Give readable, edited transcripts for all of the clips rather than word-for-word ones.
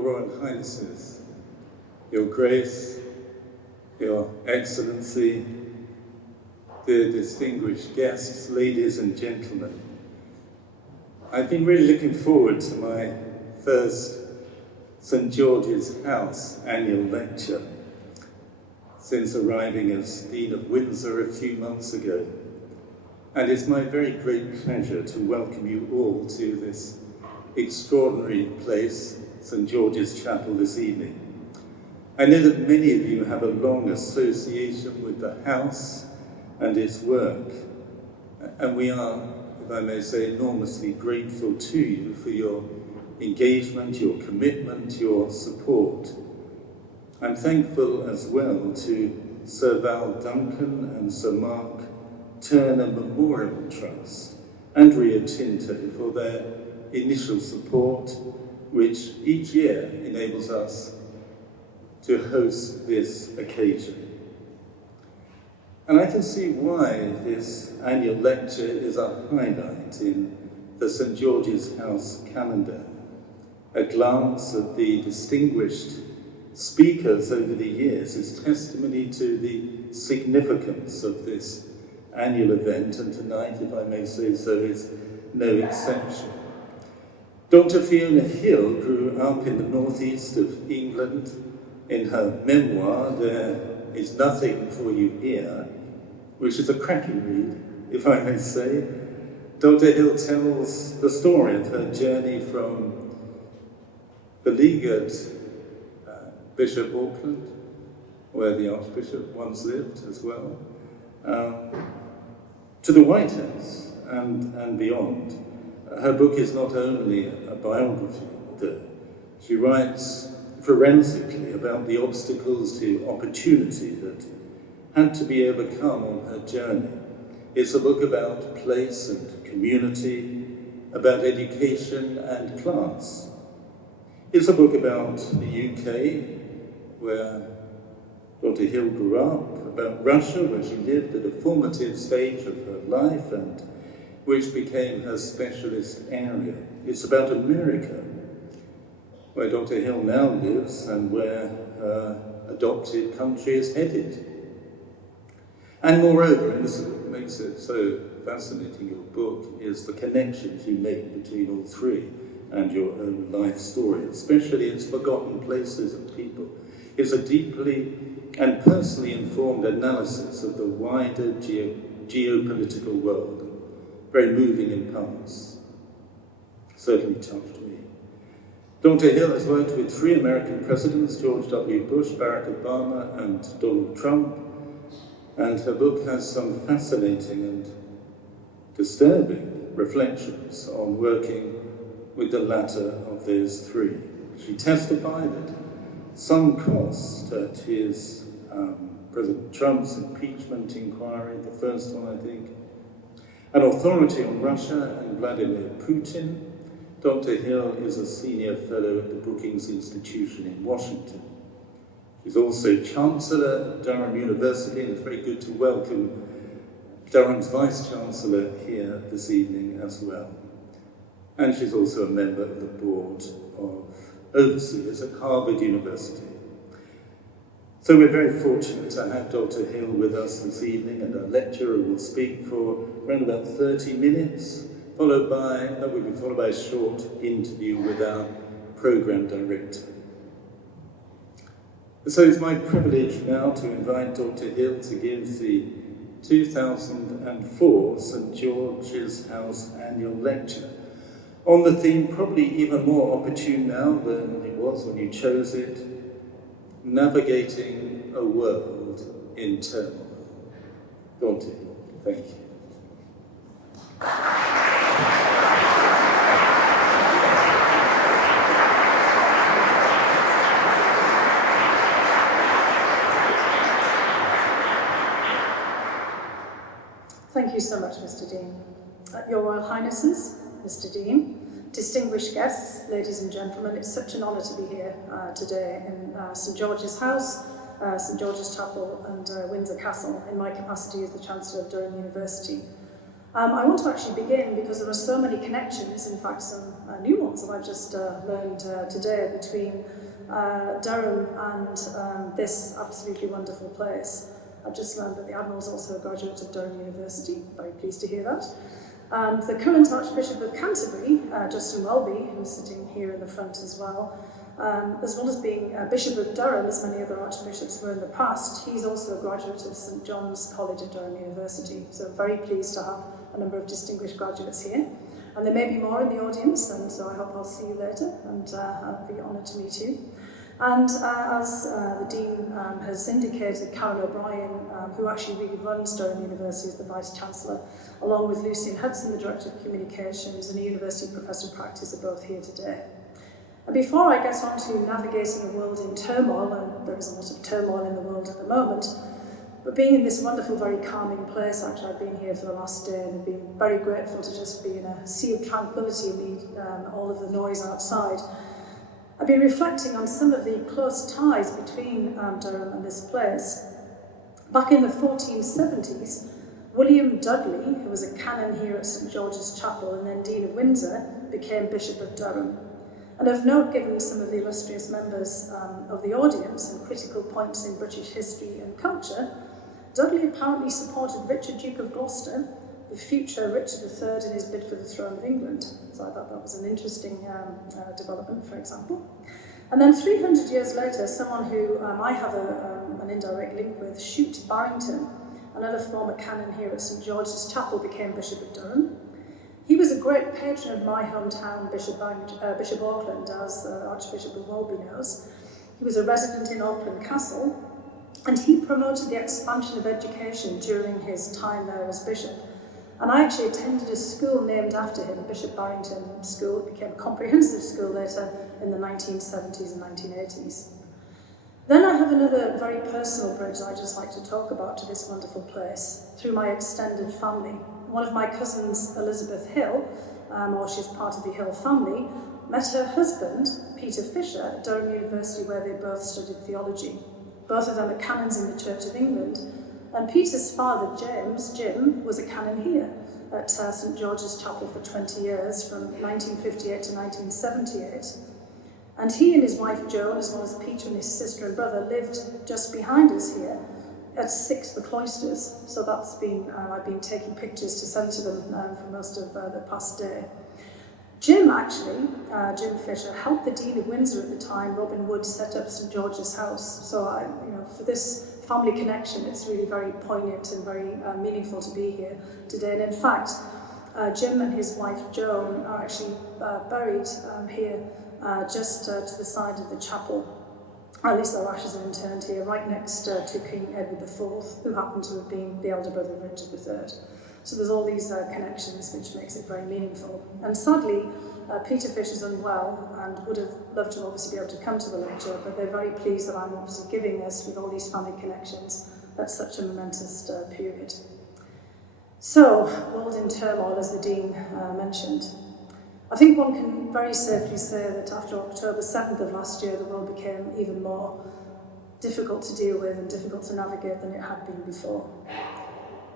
Royal Highnesses, Your Grace, Your Excellency, dear distinguished guests, ladies and gentlemen. I've been really looking forward to my first St. George's House annual lecture since arriving as Dean of Windsor a few months ago. And it's my very great pleasure to welcome you all to this extraordinary place, St. George's Chapel, this evening. I know that many of you have a long association with the house and its work, and we are, if I may say, enormously grateful to you for your engagement, your commitment, your support. I'm thankful as well to Sir Val Duncan and Sir Mark Turner Memorial Trust and Rio Tinto for their initial support, which each year enables us to host this occasion. And I can see why this annual lecture is a highlight in the St. George's House calendar. A glance at the distinguished speakers over the years is testimony to the significance of this annual event, and tonight, if I may say so, is no exception. Dr. Fiona Hill grew up in the northeast of England. In her memoir, There Is Nothing For You Here, which is a cracking read, if I may say, Dr. Hill tells the story of her journey from beleaguered Bishop Auckland, where the Archbishop once lived as well, to the White House and beyond. Her book is not only a biography, though. She writes forensically about the obstacles to opportunity that had to be overcome on her journey. It's a book about place and community, about education and class. It's a book about the UK, where Dr. Hill grew up, about Russia, where she lived at a formative stage of her life and which became her specialist area. It's about America, where Dr. Hill now lives and where her adopted country is headed. And moreover, and this is what makes it so fascinating, your book, is the connections you make between all three and your own life story, especially its forgotten places and people. It's a deeply and personally informed analysis of the wider geopolitical world. Very moving in parts. Certainly touched me. Dr. Hill has worked with 3 American presidents, George W. Bush, Barack Obama, and Donald Trump, and her book has some fascinating and disturbing reflections on working with the latter of those 3. She testified at some cost at his President Trump's impeachment inquiry, the first one, I think. An authority on Russia and Vladimir Putin, Dr. Hill is a senior fellow at the Brookings Institution in Washington. She's also chancellor at Durham University, and it's very good to welcome Durham's vice-chancellor here this evening as well. And she's also a member of the board of overseers at Harvard University. So we're very fortunate to have Dr. Hill with us this evening, and our lecturer will speak for around about 30 minutes, that will be followed by a short interview with our programme director. So it's my privilege now to invite Dr. Hill to give the 2004 St. George's House annual lecture on the theme, probably even more opportune now than it was when you chose it, navigating a world in turmoil. Dr. Hill, thank you. Thank you so much, Mr. Dean. Your Royal Highnesses, Mr. Dean, distinguished guests, ladies and gentlemen, it's such an honour to be here today in St. George's House, St. George's Chapel and Windsor Castle in my capacity as the Chancellor of Durham University. I want to actually begin because there are so many connections, in fact some new ones that I've just learned today between Durham and this absolutely wonderful place. I've just learned that the Admiral's also a graduate of Durham University, very pleased to hear that. And the current Archbishop of Canterbury, Justin Welby, who's sitting here in the front as well as being Bishop of Durham, as many other archbishops were in the past, he's also a graduate of St John's College at Durham University. So I'm very pleased to have a number of distinguished graduates here. And there may be more in the audience, and so I hope I'll see you later, and I'll be honoured to meet you. And as the Dean has indicated, Karen O'Brien, who actually really runs Durham University as the Vice-Chancellor, along with Lucian Hudson, the Director of Communications, and a University Professor of Practice, are both here today. And before I get on to navigating a world in turmoil, and there is a lot of turmoil in the world at the moment, but being in this wonderful, very calming place, actually I've been here for the last day and I've been very grateful to just be in a sea of tranquility amid all of the noise outside. I've been reflecting on some of the close ties between Durham and this place. Back in the 1470s, William Dudley, who was a canon here at St George's Chapel and then Dean of Windsor, became Bishop of Durham. And of note, given some of the illustrious members of the audience and critical points in British history and culture, Dudley apparently supported Richard, Duke of Gloucester, the future Richard III, in his bid for the throne of England. So I thought that was an interesting development, for example. And then 300 years later, someone who I have an indirect link with, Shute Barrington, another former canon here at St George's Chapel, became Bishop of Durham. He was a great patron of my hometown, Bishop Auckland, as Archbishop of Welby knows. He was a resident in Auckland Castle, and he promoted the expansion of education during his time there as bishop. And I actually attended a school named after him, Bishop Barrington School. It became a comprehensive school later in the 1970s and 1980s. Then I have another very personal bridge I'd just like to talk about to this wonderful place, through my extended family. One of my cousins, Elizabeth Hill, or she's part of the Hill family, met her husband, Peter Fisher, at Durham University, where they both studied theology. Both of them are canons in the Church of England. And Peter's father, Jim, was a canon here at St George's Chapel for 20 years, from 1958 to 1978. And he and his wife Joan, as well as Peter and his sister and brother, lived just behind us here at 6 The Cloisters. So that's been, I've been taking pictures to send to them for most of the past day. Jim Fisher, helped the Dean of Windsor at the time, Robin Wood, set up St George's House. So for this family connection, it's really very poignant and very meaningful to be here today. And in fact, Jim and his wife Joan are actually buried here just to the side of the chapel. At least their ashes are interred here, right next to King Edward IV, who happened to have been the elder brother of Richard III. So there's all these connections, which makes it very meaningful. And sadly, Peter Fisher's unwell and would have loved to obviously be able to come to the lecture, but they're very pleased that I'm obviously giving this with all these family connections at such a momentous period. So, world in turmoil, as the Dean mentioned. I think one can very safely say that after October 7th of last year, the world became even more difficult to deal with and difficult to navigate than it had been before.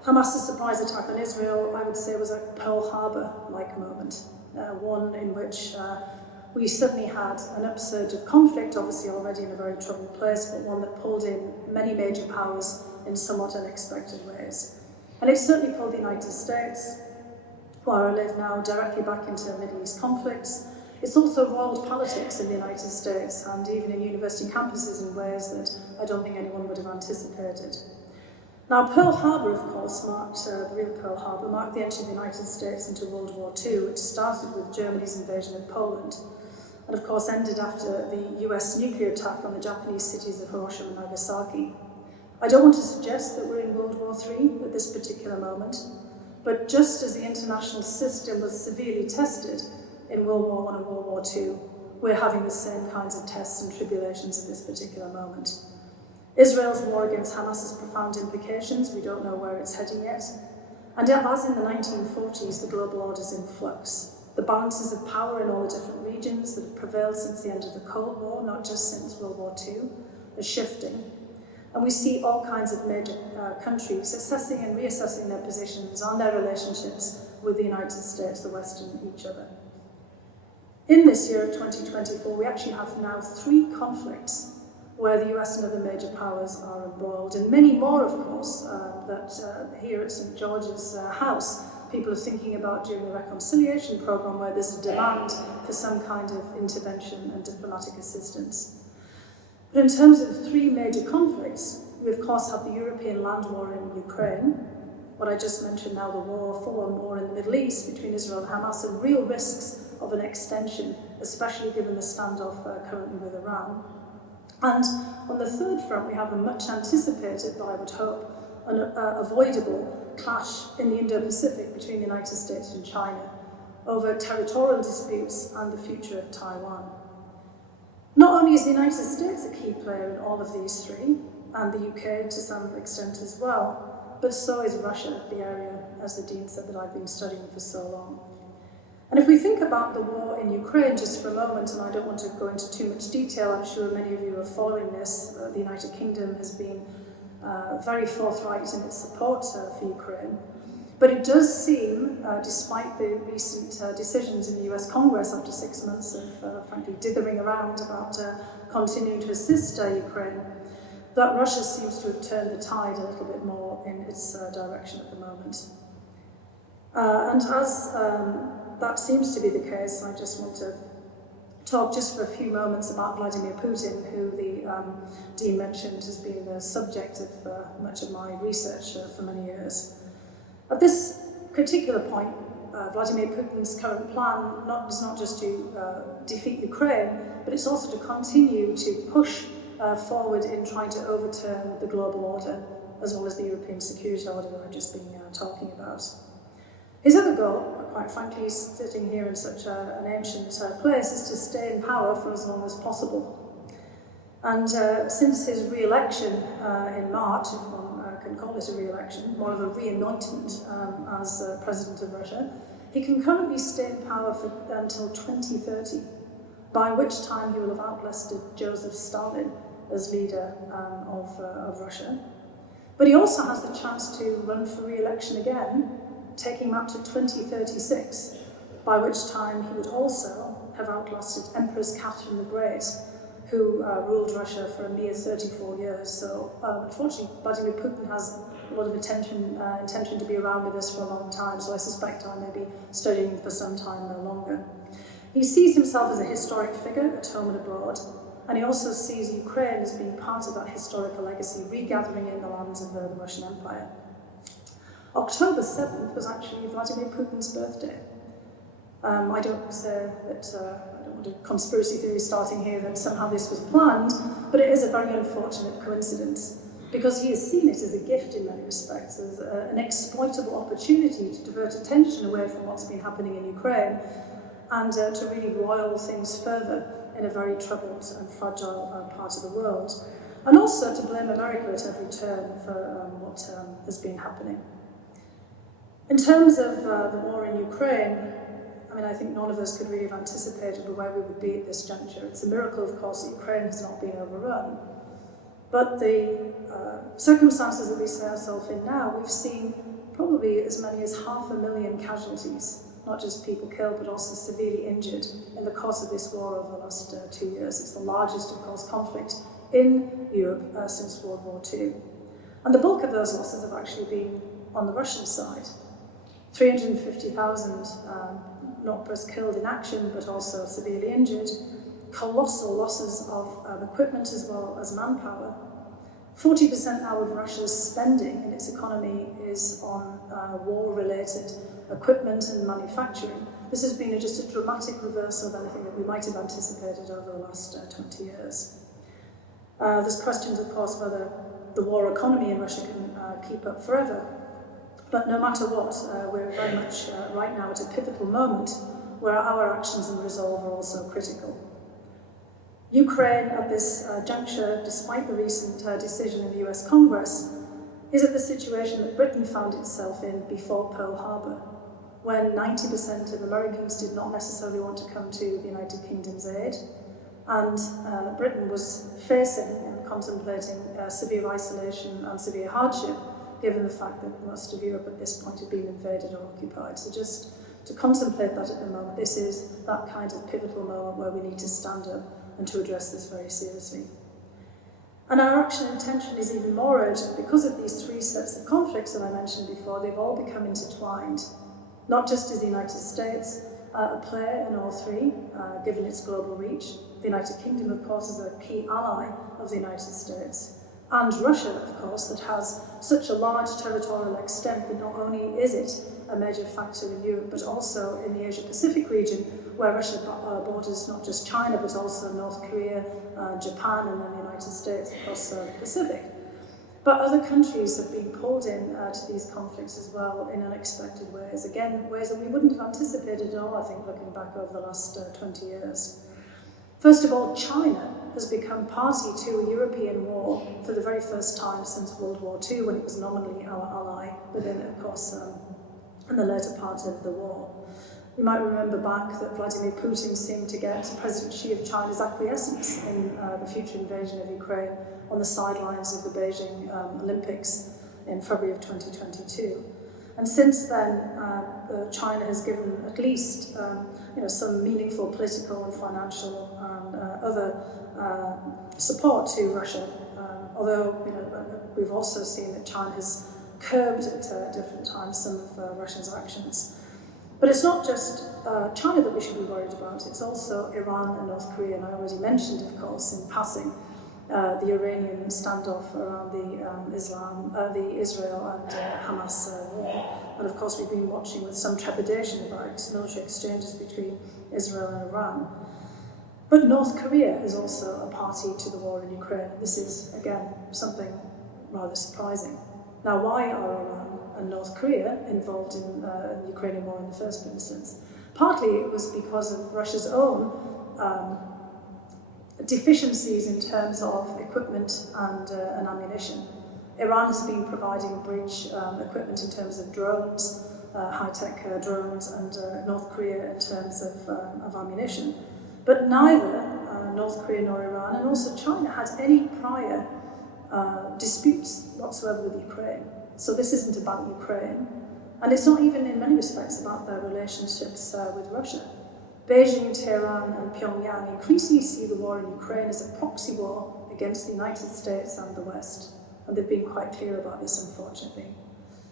Hamas's surprise attack on Israel, I would say, was a Pearl Harbor-like moment, one in which we suddenly had an upsurge of conflict, obviously already in a very troubled place, but one that pulled in many major powers in somewhat unexpected ways. And it certainly pulled the United States, where I live now, directly back into Middle East conflicts. It's also roiled politics in the United States and even in university campuses in ways that I don't think anyone would have anticipated. Now, Pearl Harbor, of course, the real Pearl Harbor, marked the entry of the United States into World War II, which started with Germany's invasion of Poland, and of course ended after the US nuclear attack on the Japanese cities of Hiroshima and Nagasaki. I don't want to suggest that we're in World War III at this particular moment, but just as the international system was severely tested in World War I and World War II, we're having the same kinds of tests and tribulations at this particular moment. Israel's war against Hamas has profound implications. We don't know where it's heading yet. And as in the 1940s, the global order is in flux. The balances of power in all the different regions that have prevailed since the end of the Cold War, not just since World War II, are shifting. And we see all kinds of major countries assessing and reassessing their positions on their relationships with the United States, the West, and each other. In this year of 2024, we actually have now 3 conflicts where the US and other major powers are embroiled, and many more, of course, that here at St. George's House, people are thinking about during the reconciliation programme, where there's a demand for some kind of intervention and diplomatic assistance. But in terms of the 3 major conflicts, we of course have the European land war in Ukraine, what I just mentioned now, the war, full-on war in the Middle East between Israel and Hamas, and real risks of an extension, especially given the standoff currently with Iran. And on the third front, we have a much anticipated, but I would hope, avoidable clash in the Indo-Pacific between the United States and China over territorial disputes and the future of Taiwan. Not only is the United States a key player in all of these 3, and the UK to some extent as well, but so is Russia, the area, as the Dean said, that I've been studying for so long. And if we think about the war in Ukraine just for a moment, and I don't want to go into too much detail, I'm sure many of you are following this, the United Kingdom has been very forthright in its support for Ukraine. But it does seem, despite the recent decisions in the US Congress after 6 months of frankly dithering around about continuing to assist Ukraine, that Russia seems to have turned the tide a little bit more in its direction at the moment. And as that seems to be the case, I just want to talk just for a few moments about Vladimir Putin, who the Dean mentioned has been the subject of much of my research for many years. At this particular point, Vladimir Putin's current plan is not just to defeat Ukraine, but it's also to continue to push forward in trying to overturn the global order, as well as the European security order that I've just been talking about. His other goal, quite frankly, sitting here in such an ancient place, is to stay in power for as long as possible. And since his re-election in March, if one can call it a re-election, more of a re-anointment as President of Russia, he can currently stay in power until 2030, by which time he will have outlasted Joseph Stalin as leader of Russia. But he also has the chance to run for re-election again, taking him up to 2036, by which time he would also have outlasted Empress Catherine the Great, who ruled Russia for a mere 34 years. So unfortunately, Vladimir Putin has a lot of intention to be around with us for a long time, so I suspect I may be studying for some time longer. He sees himself as a historic figure at home and abroad, and he also sees Ukraine as being part of that historical legacy, regathering in the lands of the Russian Empire. October 7th was actually Vladimir Putin's birthday. I don't say that, I don't want a conspiracy theory starting here that somehow this was planned, but it is a very unfortunate coincidence, because he has seen it as a gift in many respects, as an exploitable opportunity to divert attention away from what's been happening in Ukraine, and to really roil things further in a very troubled and fragile part of the world, and also to blame America at every turn for what has been happening. In terms of the war in Ukraine, I mean, I think none of us could really have anticipated where we would be at this juncture. It's a miracle, of course, that Ukraine has not been overrun. But the circumstances that we see ourselves in now, we've seen probably as many as 500,000 casualties, not just people killed, but also severely injured in the course of this war over the last 2 years. It's the largest, of course, conflict in Europe since World War II. And the bulk of those losses have actually been on the Russian side. 350,000 not just killed in action, but also severely injured. Colossal losses of equipment as well as manpower. 40% now of Russia's spending in its economy is on war-related equipment and manufacturing. This has been just a dramatic reversal of anything that we might have anticipated over the last 20 years. There's questions, of course, whether the war economy in Russia can keep up forever. But no matter what, we're very much right now at a pivotal moment where our actions and resolve are also critical. Ukraine at this juncture, despite the recent decision in the US Congress, is at the situation that Britain found itself in before Pearl Harbor, when 90% of Americans did not necessarily want to come to the United Kingdom's aid, And Britain was facing and contemplating severe isolation and severe hardship, given the fact that most of Europe at this point had been invaded or occupied. So just to contemplate that at the moment, this is that kind of pivotal moment where we need to stand up and to address this very seriously. And our action intention is even more urgent because of these three sets of conflicts that I mentioned before. They've all become intertwined. Not just is the United States a player in all three, given its global reach. The United Kingdom, of course, is a key ally of the United States. And Russia, of course, that has such a large territorial extent that not only is it a major factor in Europe, but also in the Asia-Pacific region, where Russia borders not just China, but also North Korea, Japan, and then the United States across the Pacific. But other countries have been pulled in to these conflicts as well in unexpected ways. Again, ways that we wouldn't have anticipated at all, I think, looking back over the last 20 years. First of all, China has become party to a European war for the very first time since World War II, when it was nominally our ally, but then, of course, in the later part of the war. You might remember back that Vladimir Putin seemed to get President Xi of China's acquiescence in the future invasion of Ukraine on the sidelines of the Beijing Olympics in February of 2022. And since then, China has given at least some meaningful political and financial and other support to Russia. Although we've also seen that China has curbed at different times some of Russia's actions. But it's not just China that we should be worried about, it's also Iran and North Korea. And I already mentioned, of course, in passing, the Iranian standoff around the Israel and Hamas war. And of course, we've been watching with some trepidation about military exchanges between Israel and Iran. But North Korea is also a party to the war in Ukraine. This is, again, something rather surprising. Now, why are Iran and North Korea involved in the Ukrainian war in the first instance? Partly it was because of Russia's own deficiencies in terms of equipment and ammunition. Iran has been providing bridge equipment in terms of drones, high-tech drones, and North Korea in terms of ammunition. But neither North Korea nor Iran, and also China, had any prior disputes whatsoever with Ukraine. So this isn't about Ukraine, and it's not even in many respects about their relationships with Russia. Beijing, Tehran, and Pyongyang increasingly see the war in Ukraine as a proxy war against the United States and the West, and they've been quite clear about this, unfortunately.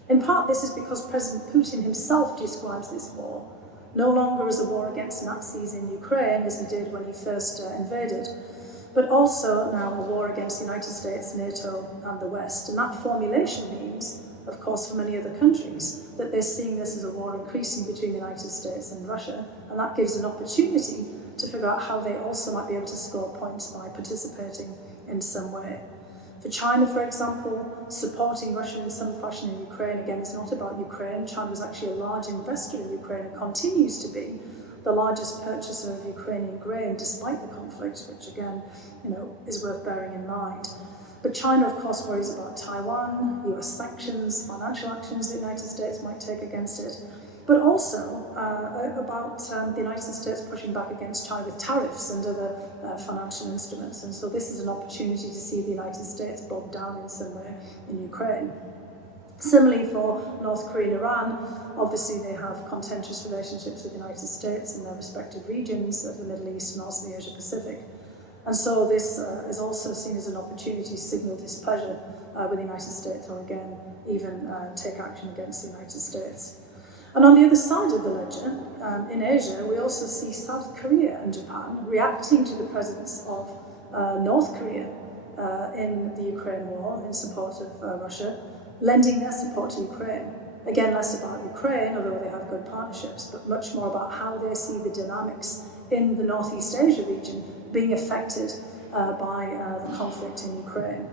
In part, this is because President Putin himself describes this war no longer as a war against Nazis in Ukraine, as he did when he first invaded, but also now a war against the United States, NATO, and the West. And that formulation means, of course, for many other countries, that they're seeing this as a war increasing between the United States and Russia, and that gives an opportunity to figure out how they also might be able to score points by participating in some way. For China, for example, supporting Russia in some fashion in Ukraine, again, it's not about Ukraine. China was actually a large investor in Ukraine and continues to be the largest purchaser of Ukrainian grain, despite the conflict, which again, is worth bearing in mind. But China, of course, worries about Taiwan, US sanctions, financial actions the United States might take against it, but also about the United States pushing back against China with tariffs and other financial instruments. And so this is an opportunity to see the United States bogged down in some way in Ukraine. Similarly for North Korea and Iran, obviously they have contentious relationships with the United States in their respective regions of the Middle East and also the Asia Pacific. And so this is also seen as an opportunity to signal displeasure with the United States, or again, even take action against the United States. And on the other side of the ledger, in Asia, we also see South Korea and Japan reacting to the presence of North Korea in the Ukraine war in support of Russia, lending their support to Ukraine. Again, less about Ukraine, although they have good partnerships, but much more about how they see the dynamics in the Northeast Asia region being affected by the conflict in Ukraine.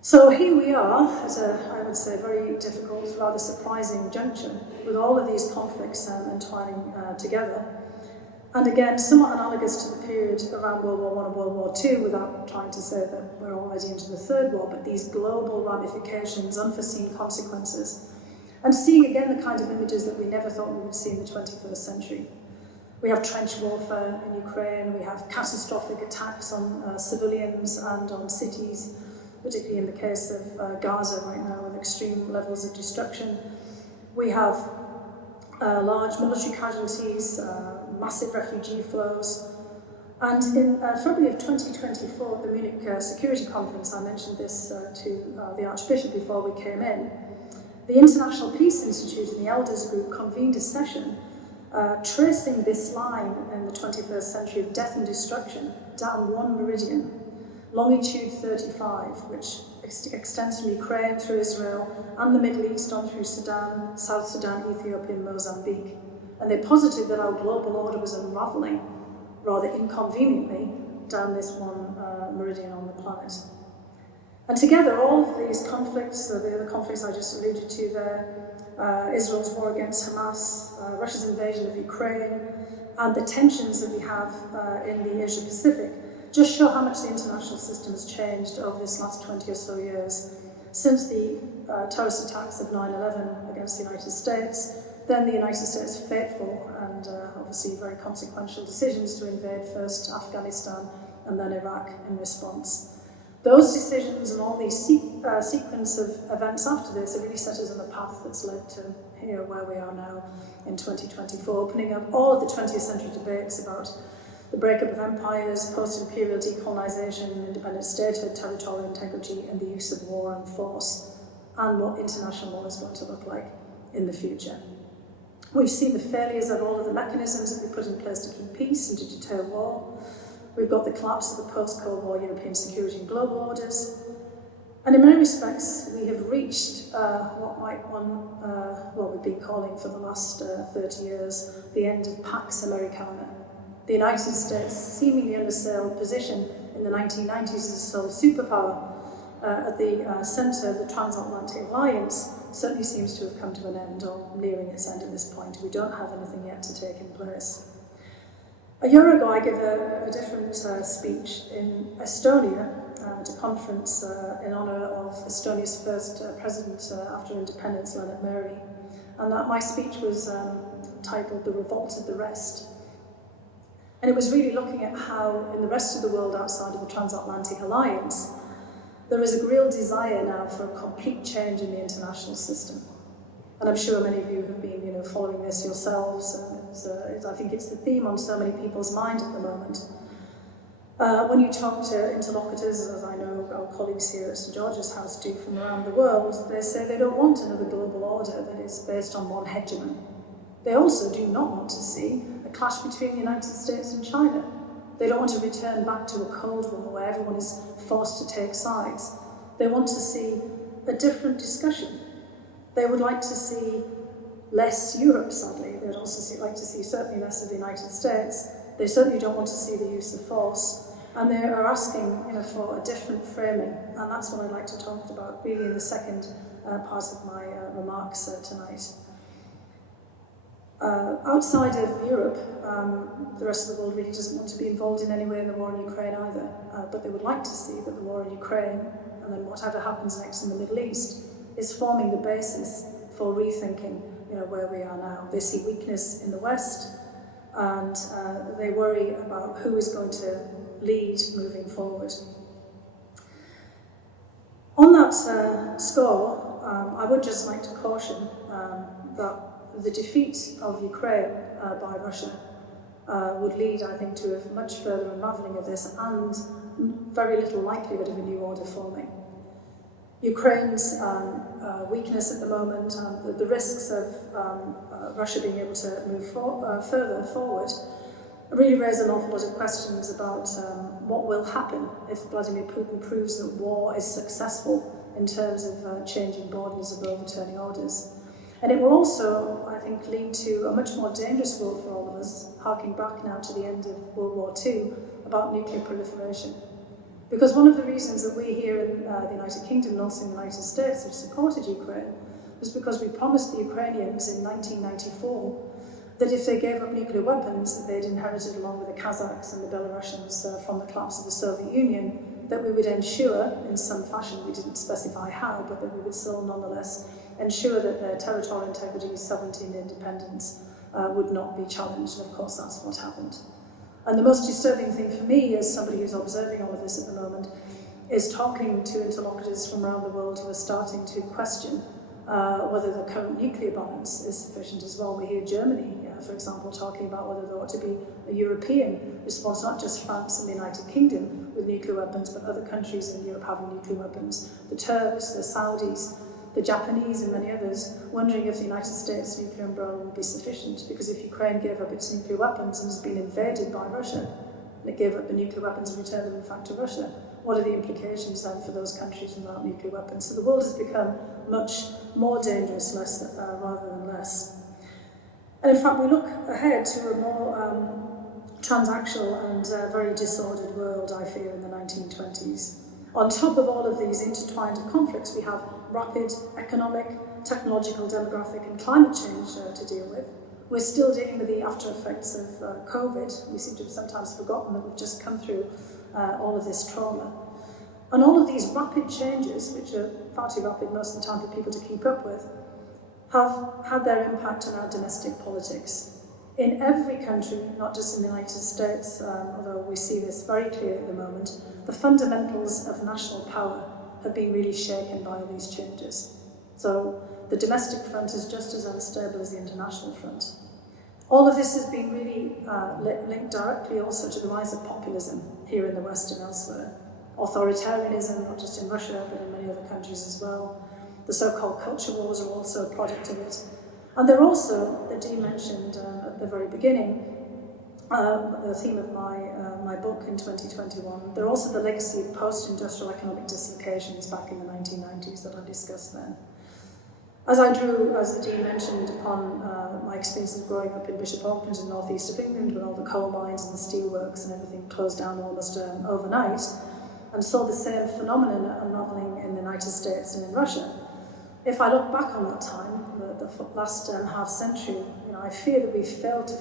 So here we are at a, I would say, very difficult, rather surprising juncture with all of these conflicts entwining together. And again, somewhat analogous to the period around World War I and World War II, without trying to say that we're already into the Third War, but these global ramifications, unforeseen consequences, and seeing again the kind of images that we never thought we would see in the 21st century. We have trench warfare in Ukraine, we have catastrophic attacks on civilians and on cities, particularly in the case of Gaza right now, with extreme levels of destruction. We have large military casualties, massive refugee flows. And in February of 2024, at the Munich Security Conference, I mentioned this to the Archbishop before we came in, the International Peace Institute and the Elders Group convened a session tracing this line in the 21st century of death and destruction down one meridian, longitude 35, which extends from Ukraine through Israel and the Middle East on through Sudan, South Sudan, Ethiopia and Mozambique. And they posited that our global order was unraveling, rather inconveniently, down this one meridian on the planet. And together, all of these conflicts, the other conflicts I just alluded to there, Israel's war against Hamas, Russia's invasion of Ukraine, and the tensions that we have in the Asia-Pacific, just show how much the international system has changed over this last 20 or so years. Since the terrorist attacks of 9/11 against the United States, then the United States' fateful and obviously very consequential decisions to invade first Afghanistan and then Iraq in response. Those decisions and all these sequence of events after this have really set us on a path that's led to here where we are now in 2024, opening up all of the 20th century debates about the breakup of empires, post-imperial decolonization, independent statehood, territorial integrity, and the use of war and force, and what international law is going to look like in the future. We've seen the failures of all of the mechanisms that we put in place to keep peace and to deter war. We've got the collapse of the post-Cold War European security and global orders. And in many respects, we have reached what we've been calling for the last 30 years, the end of Pax Americana. The United States' seemingly unassailed position in the 1990s as a sole superpower at the centre of the transatlantic alliance certainly seems to have come to an end, or nearing its end at this point. We don't have anything yet to take in place. A year ago, I gave a different speech in Estonia at a conference in honour of Estonia's first president after independence, Lennart Meri. And my speech was titled The Revolt of the Rest. And it was really looking at how, in the rest of the world outside of the transatlantic alliance, there is a real desire now for a complete change in the international system. And I'm sure many of you have been following this yourselves. And I think it's the theme on so many people's mind at the moment. When you talk to interlocutors, as I know our colleagues here at St George's House do from around the world, they say they don't want another global order that is based on one hegemon. They also do not want to see a clash between the United States and China. They don't want to return back to a Cold War where everyone is forced to take sides. They want to see a different discussion. They would like to see less Europe, sadly. They would also like to see certainly less of the United States. They certainly don't want to see the use of force. And they are asking for a different framing. And that's what I'd like to talk about really in the second part of my remarks tonight. Outside of Europe, the rest of the world really doesn't want to be involved in any way in the war in Ukraine either. But they would like to see that the war in Ukraine, and then whatever happens next in the Middle East, is forming the basis for rethinking where we are now. They see weakness in the West, and they worry about who is going to lead moving forward. On that score, I would just like to caution that the defeat of Ukraine by Russia would lead, I think, to a much further unraveling of this and very little likelihood of a new order forming. Ukraine's weakness at the moment, the risks of Russia being able to move further forward, really raise an awful lot of questions about what will happen if Vladimir Putin proves that war is successful in terms of changing borders, of overturning orders. And it will also, I think, lead to a much more dangerous world for all of us, harking back now to the end of World War II, about nuclear proliferation. Because one of the reasons that we here in the United Kingdom and also in the United States have supported Ukraine was because we promised the Ukrainians in 1994 that if they gave up nuclear weapons that they'd inherited along with the Kazakhs and the Belarusians from the collapse of the Soviet Union, that we would ensure, in some fashion, we didn't specify how, but that we would still nonetheless ensure that their territorial integrity, sovereignty and independence would not be challenged, and of course that's what happened. And the most disturbing thing for me, as somebody who's observing all of this at the moment, is talking to interlocutors from around the world who are starting to question whether the current nuclear balance is sufficient as well. We hear Germany, for example, talking about whether there ought to be a European response, not just France and the United Kingdom with nuclear weapons, but other countries in Europe having nuclear weapons. The Turks, the Saudis, the Japanese and many others, wondering if the United States nuclear umbrella will be sufficient, because if Ukraine gave up its nuclear weapons and has been invaded by Russia, and it gave up the nuclear weapons and returned them in fact to Russia, what are the implications then for those countries without nuclear weapons? So the world has become much more dangerous rather than less. And in fact, we look ahead to a more transactional and very disordered world, I fear, in the 1920s. On top of all of these intertwined conflicts, we have rapid economic, technological, demographic and climate change to deal with. We're still dealing with the after effects of COVID. We seem to have sometimes forgotten that we've just come through all of this trauma. And all of these rapid changes, which are far too rapid most of the time for people to keep up with, have had their impact on our domestic politics. In every country, not just in the United States, although we see this very clear at the moment, the fundamentals of national power have been really shaken by all these changes. So the domestic front is just as unstable as the international front. All of this has been really linked directly also to the rise of populism here in the West and elsewhere. Authoritarianism, not just in Russia, but in many other countries as well. The so-called culture wars are also a product of it. And they're also, that Dee mentioned at the very beginning, the theme of my book in 2021, they're also the legacy of post-industrial economic dislocations back in the 1990s that I discussed then. As I drew, as Dee mentioned, upon my experiences growing up in Bishop Auckland in the northeast of England, when all the coal mines and the steelworks and everything closed down almost overnight, and saw the same phenomenon unraveling in the United States and in Russia. If I look back on that time, the last half century, I fear that we've failed to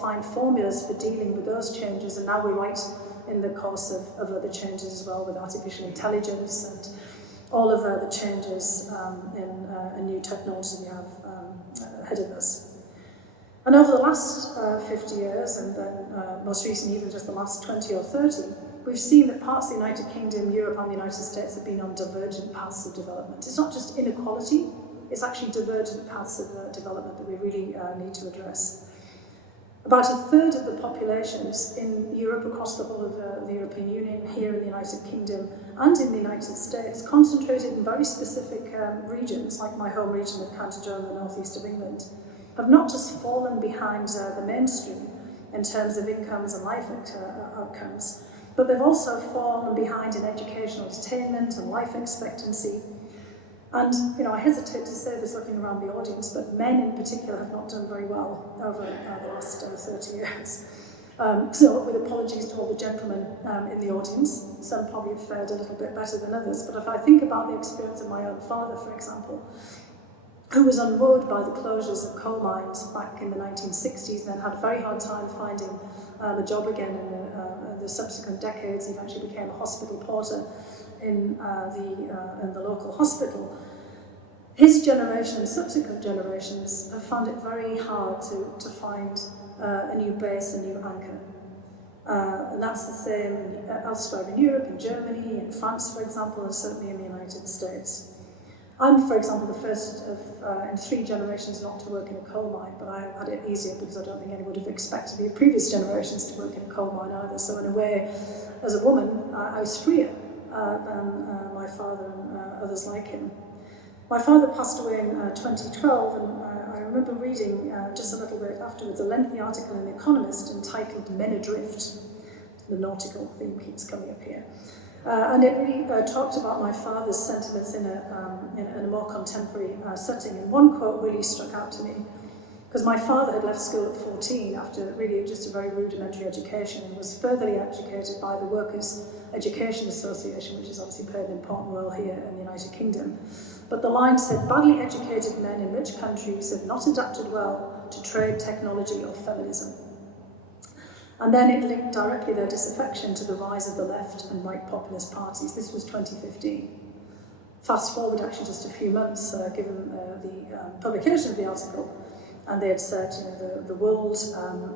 find formulas for dealing with those changes, and now we're right in the course of other changes as well, with artificial intelligence and all of the changes in a new technology we have ahead of us. And over the last 50 years, and then most recently even just the last 20 or 30, we've seen that parts of the United Kingdom, Europe and the United States have been on divergent paths of development. It's not just inequality, it's actually divergent paths of development that we really need to address. About a third of the populations in Europe, across the whole of the European Union, here in the United Kingdom and in the United States, concentrated in very specific regions, like my home region of County Durham, the northeast of England, have not just fallen behind the mainstream in terms of incomes and life outcomes, but they've also fallen behind in educational attainment and life expectancy. And, I hesitate to say this looking around the audience, but men in particular have not done very well over the last 30 years. So, with apologies to all the gentlemen in the audience, some probably have fared a little bit better than others, but if I think about the experience of my own father, for example, who was unwoed by the closures of coal mines back in the 1960s, and then had a very hard time finding a job again in the subsequent decades. He eventually became a hospital porter in the local hospital. His generation and subsequent generations have found it very hard to find a new base, a new anchor. And that's the same elsewhere in Europe, in Germany, in France, for example, and certainly in the United States. I'm, for example, the first in 3 generations not to work in a coal mine, but I had it easier because I don't think anyone would have expected the previous generations to work in a coal mine either. So in a way, as a woman, I was freer than my father and others like him. My father passed away in 2012, and I remember reading just a little bit afterwards a lengthy article in The Economist entitled Men Adrift. The nautical theme keeps coming up here. And it really talked about my father's sentiments in a more contemporary setting. And one quote really struck out to me, because my father had left school at 14 after really just a very rudimentary education, and was furtherly educated by the Workers' Education Association, which has obviously played an important role here in the United Kingdom. But the line said, badly educated men in rich countries have not adapted well to trade, technology or feminism. And then it linked directly their disaffection to the rise of the left and right populist parties. This was 2015. Fast forward actually just a few months, given the publication of the article, And they had said, the world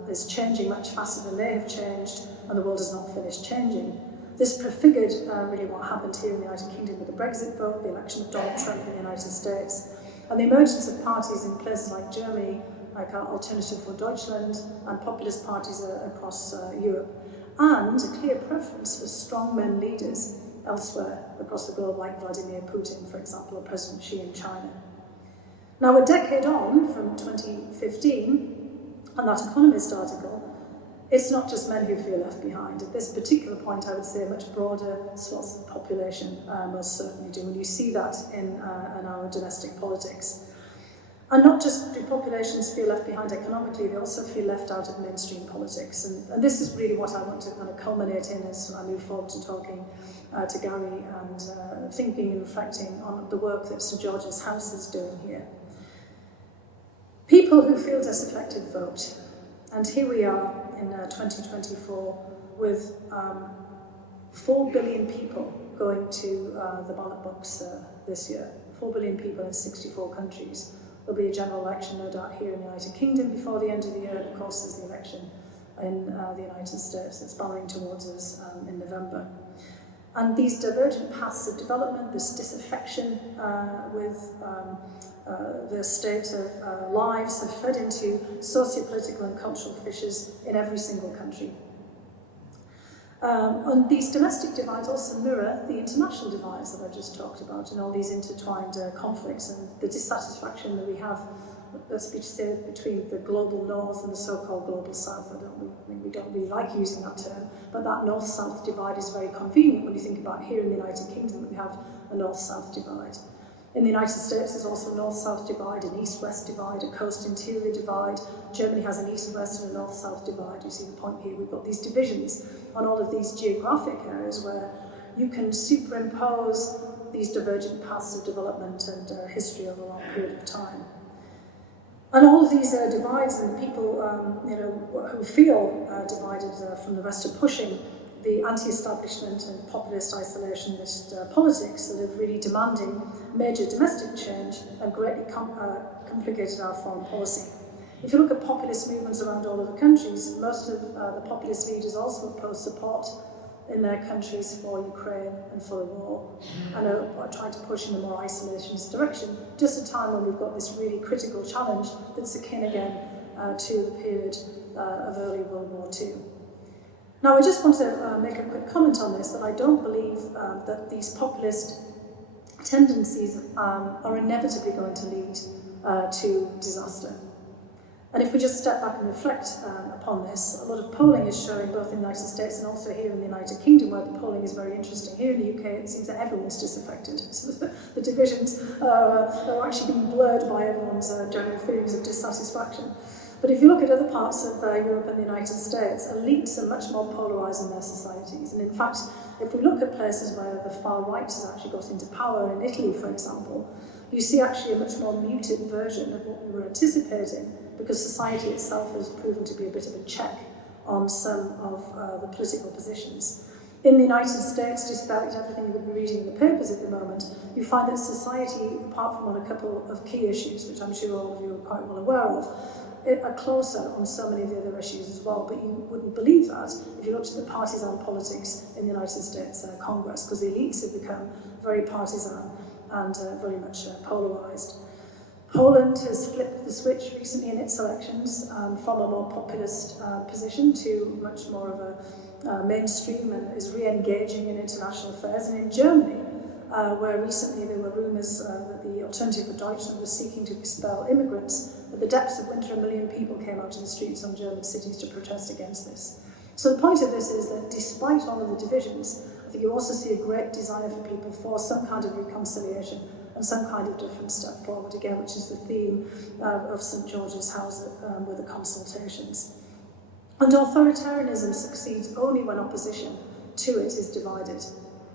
is changing much faster than they have changed, and the world is not finished changing. This prefigured really what happened here in the United Kingdom with the Brexit vote, the election of Donald Trump in the United States, and the emergence of parties in places like Germany, like Alternative for Deutschland, and populist parties across Europe, and a clear preference for strongmen leaders elsewhere across the globe, like Vladimir Putin, for example, or President Xi in China. Now, a decade on from 2015, and that Economist article, it's not just men who feel left behind. At this particular point, I would say a much broader swath of the population most certainly do, and you see that in our domestic politics. And not just do populations feel left behind economically, they also feel left out of mainstream politics. And this is really what I want to kind of culminate in as I move forward to talking to Gary and thinking and reflecting on the work that St George's House is doing here. People who feel disaffected vote. And here we are in 2024 with 4 billion people going to the ballot box this year. 4 billion people in 64 countries. There'll be a general election, no doubt, here in the United Kingdom before the end of the year, and of course there's the election in the United States that's barreling towards us in November. And these divergent paths of development, this disaffection with the state of lives have fed into socio-political and cultural fissures in every single country. And these domestic divides also mirror the international divides that I just talked about, and all these intertwined conflicts and the dissatisfaction that we have, let's be said, between the global north and the so-called global south. We don't really like using that term, but that north-south divide is very convenient when you think about here in the United Kingdom that we have a north-south divide. In the United States, there's also a north-south divide, an east-west divide, a coast-interior divide. Germany has an east-west and a north-south divide. You see the point here. We've got these divisions on all of these geographic areas where you can superimpose these divergent paths of development and history over a long period of time. And all of these divides and the people who feel divided from the rest are pushing the anti-establishment and populist isolationist politics that are really demanding major domestic change and greatly complicated our foreign policy. If you look at populist movements around all of the countries, most of the populist leaders also oppose support in their countries for Ukraine and for the war, and are trying to push in a more isolationist direction, just at a time when we've got this really critical challenge that's akin again to the period of early World War II. Now, I just want to make a quick comment on this, that I don't believe that these populist tendencies are inevitably going to lead to disaster. And if we just step back and reflect upon this, a lot of polling is showing, both in the United States and also here in the United Kingdom, where the polling is very interesting. Here in the UK, it seems that everyone's disaffected. So the divisions are actually being blurred by everyone's general feelings of dissatisfaction. But if you look at other parts of Europe and the United States, elites are much more polarised in their societies. And in fact, if we look at places where the far right has actually got into power, in Italy, for example, you see actually a much more muted version of what we were anticipating, because society itself has proven to be a bit of a check on some of the political positions. In the United States, despite everything you would be reading in the papers at the moment, you find that society, apart from on a couple of key issues, which I'm sure all of you are quite well aware of, are closer on so many of the other issues as well, but you wouldn't believe that if you looked at the partisan politics in the United States Congress, because the elites have become very partisan and very much polarised. Poland has flipped the switch recently in its elections from a more populist position to much more of a mainstream, and is re-engaging in international affairs. And in Germany, where recently there were rumours that the Alternative for Deutschland was seeking to expel immigrants, at the depths of winter, 1 million people came out to the streets of German cities to protest against this. So the point of this is that despite all of the divisions, I think you also see a great desire for people for some kind of reconciliation and some kind of different step forward again, which is the theme of St George's House with the consultations. And authoritarianism succeeds only when opposition to it is divided,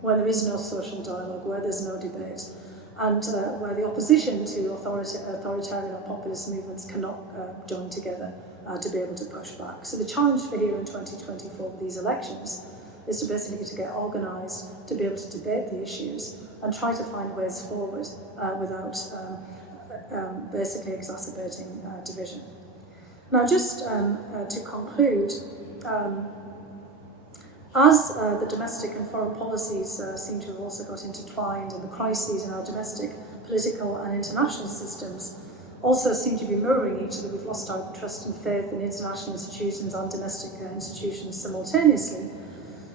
when there is no social dialogue, where there's no debate, and where the opposition to authoritarian or populist movements cannot join together to be able to push back. So the challenge for here in 2024 with these elections is to basically to get organised, to be able to debate the issues and try to find ways forward without basically exacerbating division. Now, just to conclude, as the domestic and foreign policies seem to have also got intertwined, and the crises in our domestic, political and international systems also seem to be mirroring each other, we've lost our trust and faith in international institutions and domestic institutions simultaneously.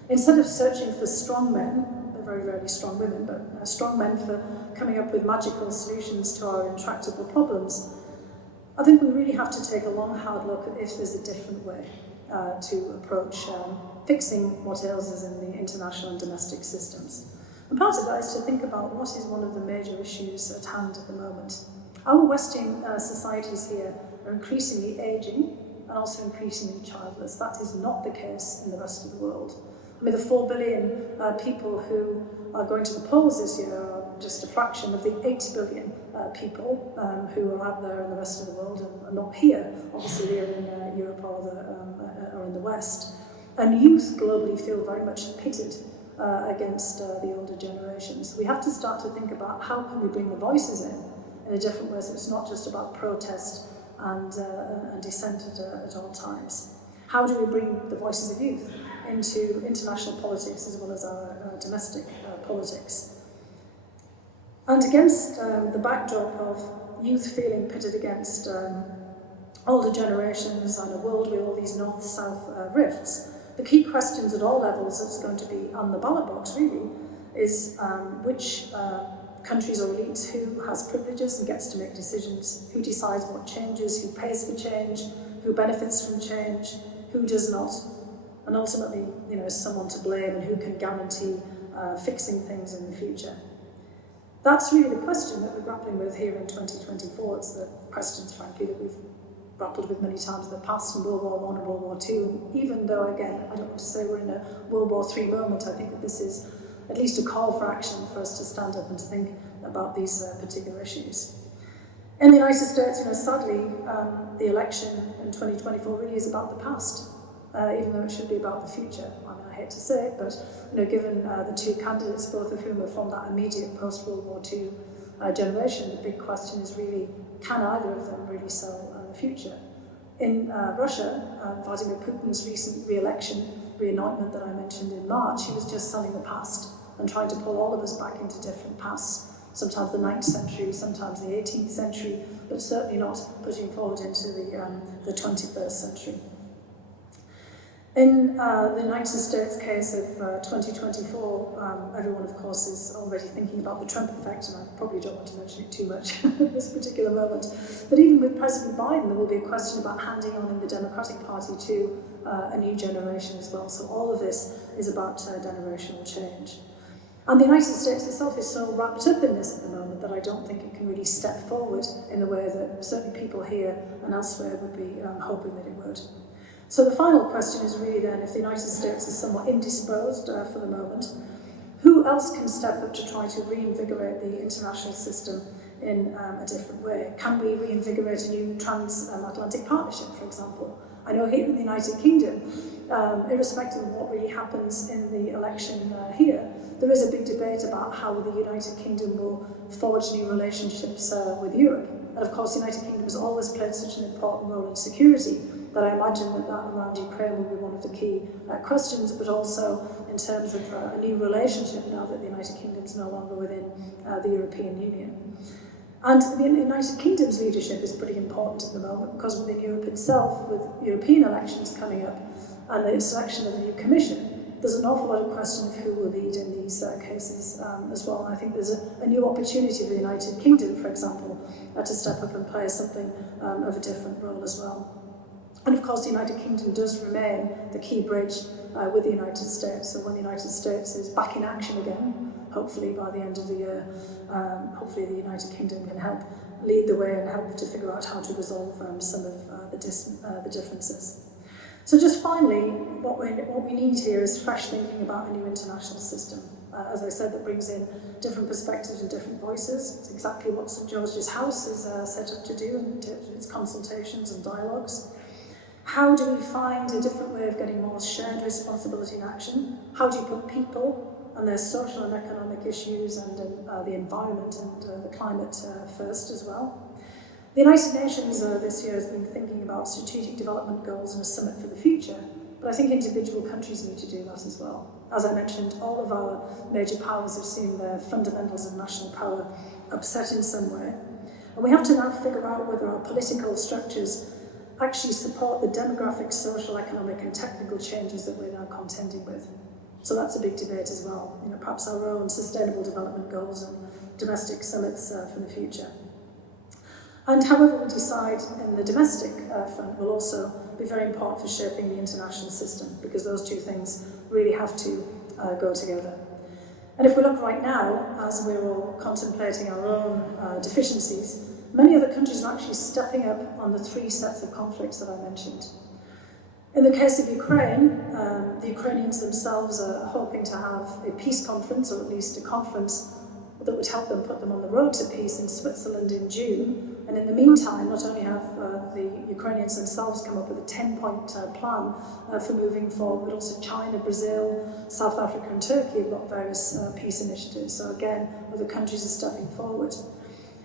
Instead of searching for strong men, they're very rarely strong women, but strong men for coming up with magical solutions to our intractable problems, I think we really have to take a long, hard look at if there's a different way to approach fixing what ails us in the international and domestic systems. And part of that is to think about what is one of the major issues at hand at the moment. Our Western societies here are increasingly ageing and also increasingly childless. That is not the case in the rest of the world. I mean, the 4 billion people who are going to the polls this year are just a fraction of the 8 billion people who are out there in the rest of the world and are not here. Obviously, they're in Europe or in the West. And youth globally feel very much pitted against the older generations. We have to start to think about how can we bring the voices in a different way, so it's not just about protest and dissent at all times. How do we bring the voices of youth into international politics as well as our domestic politics? And against the backdrop of youth feeling pitted against older generations and a world with all these north-south rifts, the key questions at all levels that's going to be on the ballot box really is which countries or elites, who has privileges and gets to make decisions, who decides what changes, who pays for change, who benefits from change, who does not, and ultimately, is someone to blame and who can guarantee fixing things in the future. That's really the question that we're grappling with here in 2024. It's the questions, frankly, that we've grappled with many times in the past in World War I and World War II. And even though, again, I don't want to say we're in a World War III moment, I think that this is at least a call for action for us to stand up and to think about these particular issues. In the United States, sadly, the election in 2024 really is about the past, even though it should be about the future. I hate to say it, but given the 2 candidates, both of whom are from that immediate post-World War II generation, the big question is really, can either of them really sell the future? In Russia, Vladimir Putin's recent reanointment that I mentioned in March, he was just selling the past and trying to pull all of us back into different pasts, sometimes the 9th century, sometimes the 18th century, but certainly not pushing forward into the 21st century. In the United States case of 2024, everyone, of course, is already thinking about the Trump effect, and I probably don't want to mention it too much at this particular moment. But even with President Biden, there will be a question about handing on in the Democratic Party to a new generation as well. So all of this is about generational change. And the United States itself is so wrapped up in this at the moment that I don't think it can really step forward in the way that certainly people here and elsewhere would be hoping that it would. So the final question is really then, if the United States is somewhat indisposed for the moment, who else can step up to try to reinvigorate the international system in a different way? Can we reinvigorate a new transatlantic partnership, for example? I know here in the United Kingdom, irrespective of what really happens in the election here, there is a big debate about how the United Kingdom will forge new relationships with Europe. And of course, the United Kingdom has always played such an important role in security that I imagine that around Ukraine will be one of the key questions, but also in terms of a new relationship now that the United Kingdom is no longer within the European Union. And the United Kingdom's leadership is pretty important at the moment, because within Europe itself, with European elections coming up and the selection of a new commission, there's an awful lot of question of who will lead in these cases as well. And I think there's a new opportunity for the United Kingdom, for example, to step up and play something of a different role as well. And of course, the United Kingdom does remain the key bridge with the United States. So when the United States is back in action again, hopefully by the end of the year, hopefully the United Kingdom can help lead the way and help to figure out how to resolve some of the differences. So just finally, what we need here is fresh thinking about a new international system. As I said, that brings in different perspectives and different voices. It's exactly what St George's House is set up to do in terms of its consultations and dialogues. How do we find a different way of getting more shared responsibility in action? How do you put people and their social and economic issues and the environment and the climate first as well? The United Nations this year has been thinking about strategic development goals and a summit for the future, but I think individual countries need to do that as well. As I mentioned, all of our major powers have seen their fundamentals of national power upset in some way, and we have to now figure out whether our political structures actually support the demographic, social, economic and technical changes that we're now contending with. So that's a big debate as well. Perhaps our own sustainable development goals and domestic summits for the future. And however we decide in the domestic front will also be very important for shaping the international system, because those two things really have to go together. And if we look right now, as we're all contemplating our own deficiencies, many other countries are actually stepping up on the three sets of conflicts that I mentioned. In the case of Ukraine, the Ukrainians themselves are hoping to have a peace conference, or at least a conference that would help them put them on the road to peace in Switzerland in June. And in the meantime, not only have the Ukrainians themselves come up with a 10-point plan for moving forward, but also China, Brazil, South Africa and Turkey have got various peace initiatives. So again, other countries are stepping forward.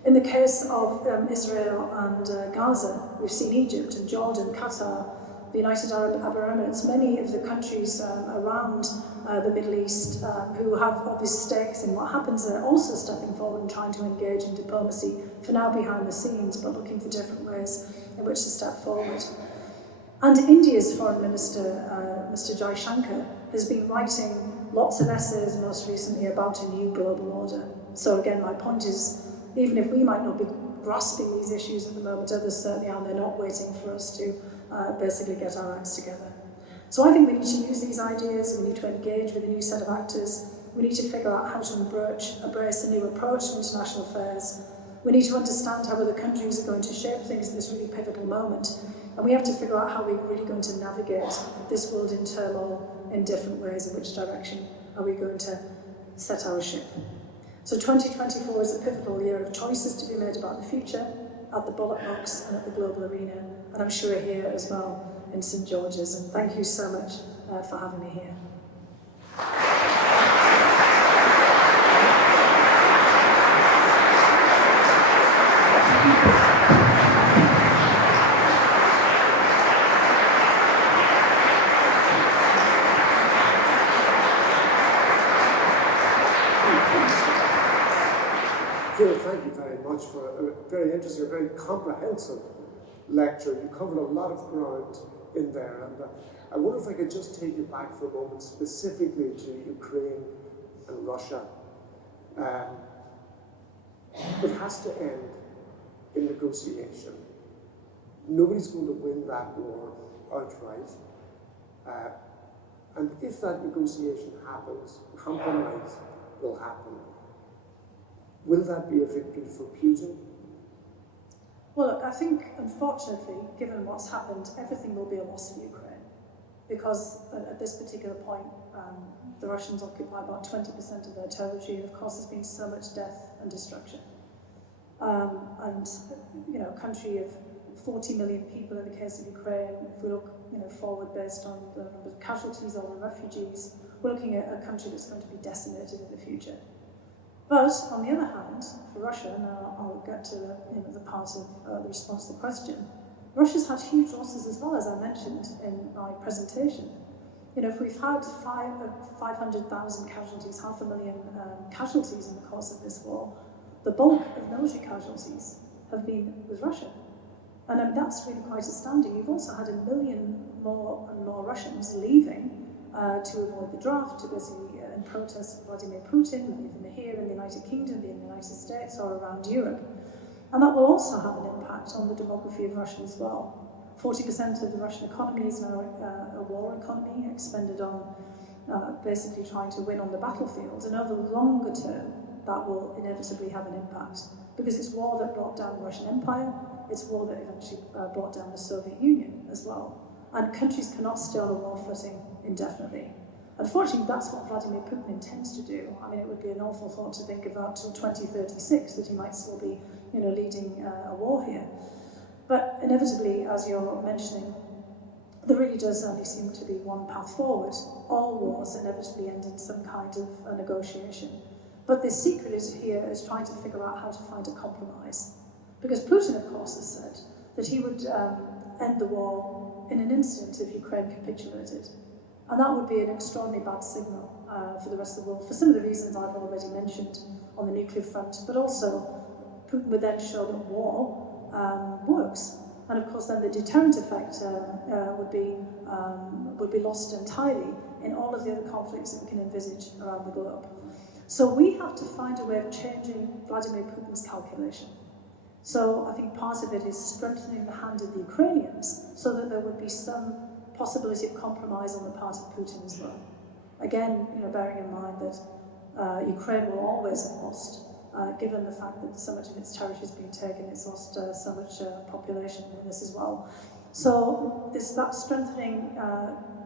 In the case of Israel and Gaza, we've seen Egypt and Jordan, Qatar, the United Arab Emirates, many of the countries around the Middle East who have obvious stakes in what happens there, also stepping forward and trying to engage in diplomacy, for now behind the scenes, but looking for different ways in which to step forward. And India's Foreign Minister, Mr. Jaishankar, has been writing lots of essays, most recently about a new global order. So again, my point is, even if we might not be grasping these issues at the moment, others certainly are, and they're not waiting for us to basically get our acts together. So I think we need to use these ideas, we need to engage with a new set of actors, we need to figure out how to embrace a new approach to international affairs. We need to understand how other countries are going to shape things at this really pivotal moment, and we have to figure out how we're really going to navigate this world in turmoil in different ways. In which direction are we going to set our ship? So 2024 is a pivotal year of choices to be made about the future, at the ballot box and at the global arena, and I'm sure here as well in St George's. And thank you so much for having me here. Fiona, thank you very much for a very interesting, very comprehensive lecture. You covered a lot of ground in there, and I wonder if I could just take you back for a moment specifically to Ukraine and Russia. It has to end in negotiation. Nobody's going to win that war outright. And if that negotiation happens, compromise will happen. Will that be a victory for Putin? Well, look, I think, unfortunately, given what's happened, everything will be a loss for Ukraine. Because at this particular point, the Russians occupy about 20% of their territory, and of course there's been so much death and destruction. And, a country of 40 million people in the case of Ukraine, if we look forward based on the number of casualties or the refugees, we're looking at a country that's going to be decimated in the future. But on the other hand, for Russia, and I'll get to the part of the response to the question, Russia's had huge losses as well, as I mentioned in my presentation. If we've had 500,000 casualties, 500,000 casualties in the course of this war, the bulk of military casualties have been with Russia. And that's really quite astounding. You've also had 1 million more and more Russians leaving to avoid the draft, to basically in protest of Vladimir Putin, many of them are here in the United Kingdom, in the United States, or around Europe. And that will also have an impact on the demography of Russia as well. 40% of the Russian economy is now a war economy, expended on basically trying to win on the battlefield. And over the longer term, that will inevitably have an impact. Because it's war that brought down the Russian Empire, it's war that eventually brought down the Soviet Union as well. And countries cannot stay on a war footing indefinitely. Unfortunately, that's what Vladimir Putin intends to do. I mean, it would be an awful thought to think about till 2036 that he might still be, leading a war here. But inevitably, as you're mentioning, there really does only seem to be one path forward. All wars inevitably end in some kind of a negotiation. But the secret is here is trying to figure out how to find a compromise. Because Putin, of course, has said that he would end the war in an instant if Ukraine capitulated. And that would be an extraordinarily bad signal for the rest of the world, for some of the reasons I've already mentioned on the nuclear front, but also Putin would then show that war works. And of course then the deterrent effect would be lost entirely in all of the other conflicts that we can envisage around the globe. So we have to find a way of changing Vladimir Putin's calculation. So I think part of it is strengthening the hand of the Ukrainians so that there would be some possibility of compromise on the part of Putin as well. Again, bearing in mind that Ukraine will always have lost, given the fact that so much of its territory has been taken, it's lost so much population in this as well. So that strengthening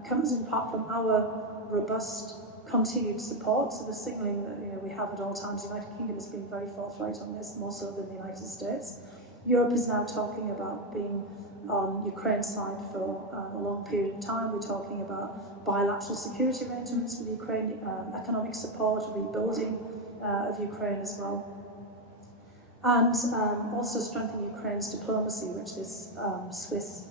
comes in part from our robust continued support. So the signalling that we have at all times, the United Kingdom has been very forthright on this, more so than the United States. Europe is now talking about being on Ukraine's side for a long period of time. We're talking about bilateral security arrangements with Ukraine, economic support, rebuilding of Ukraine as well. And also strengthening Ukraine's diplomacy, which this Swiss